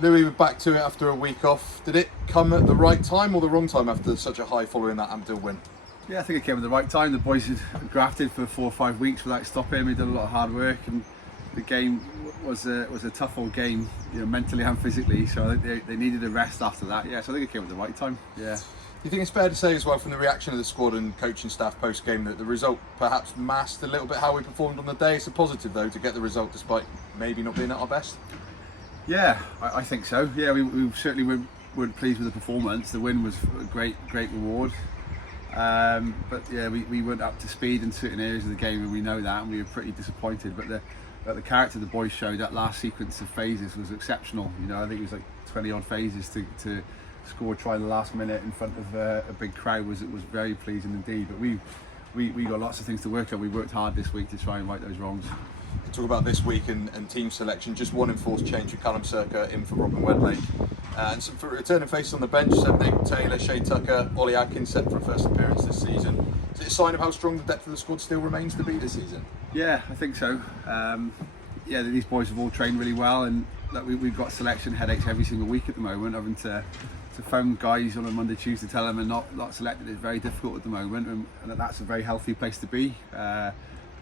Louie, we're back to it after a week off. Did it come at the right time or the wrong time after such a high following that Ampthill win? Yeah, I think it came at the right time. The boys had grafted for 4 or 5 weeks without stopping. We did a lot of hard work, and the game was a tough old game, you know, mentally and physically. So I think they needed a rest after that. Yeah, so I think it came at the right time. Yeah. Do you think it's fair to say as well, from the reaction of the squad and coaching staff post game, that the result perhaps masked a little bit how we performed on the day? It's a positive though to get the result despite maybe not being at our best. Yeah, I think so. Yeah, we certainly weren't pleased with the performance. The win was a great reward. But yeah, we weren't up to speed in certain areas of the game, and we know that, and we were pretty disappointed. But the character the boys showed, that last sequence of phases was exceptional. You know, I think it was like 20 odd phases to score a try in the last minute in front of a big crowd was very pleasing indeed. But we got lots of things to work on. We worked hard this week to try and right those wrongs. To talk about this week and team selection, just one enforced change with Callum Circa in for Robin Wedlake. And some for returning faces on the bench, Nathan Taylor, Shay Tucker, Ollie Atkins set for a first appearance this season. Is it a sign of how strong the depth of the squad still remains to be this season? Yeah, I think so. Yeah, these boys have all trained really well, and we've got selection headaches every single week at the moment. Having to phone guys on a Monday, Tuesday, tell them they're not selected is very difficult at the moment, and that's a very healthy place to be.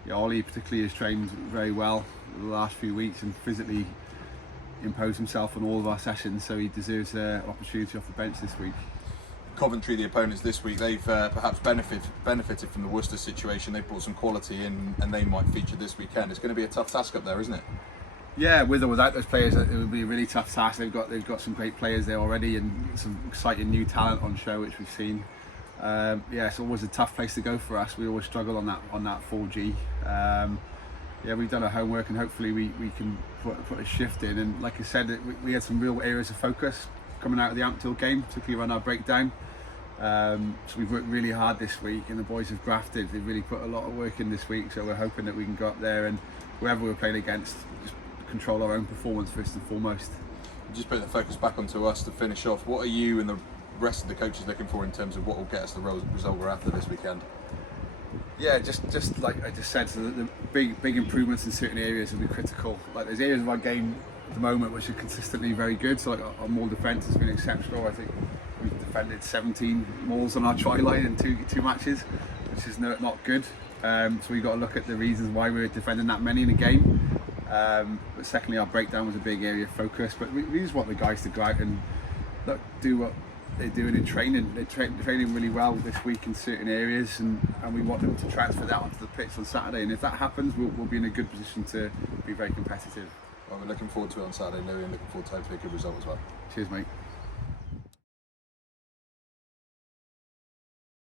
Yeah, Ollie particularly has trained very well the last few weeks and physically imposed himself on all of our sessions, so he deserves an opportunity off the bench this week. Coventry, the opponents this week, they've perhaps benefited from the Worcester situation. They've brought some quality in, and they might feature this weekend. It's going to be a tough task up there, isn't it? Yeah, with or without those players, it would be a really tough task. They've got some great players there already, and some exciting new talent on show, which we've seen. Yeah, it's always a tough place to go for us. We always struggle on that 4G. Yeah, we've done our homework, and hopefully we can put a shift in. And like I said, we had some real areas of focus coming out of the Ampthill game, particularly around our breakdown. So we've worked really hard this week, and the boys have grafted. They've really put a lot of work in this week, so we're hoping that we can go up there and whoever we're playing against, just control our own performance first and foremost. Just putting the focus back onto us to finish off, what are you and the rest of the coaches looking for in terms of what will get us the result we're after this weekend? Yeah, just like I just said, so the big improvements in certain areas will be critical. Like there's areas of our game at the moment which are consistently very good. So like our maul defence has been exceptional. I think we've defended 17 mauls on our try line in two matches, which is not good. So we've got to look at the reasons why we're defending that many in a game. But secondly, our breakdown was a big area of focus. But we just want the guys to go out and do what they're doing in training. They're training really well this week in certain areas, and we want them to transfer that onto the pitch on Saturday. And if that happens, we'll be in a good position to be very competitive. Well, we're looking forward to it on Saturday, Louie, and looking forward to hopefully a good result as well. Cheers, mate.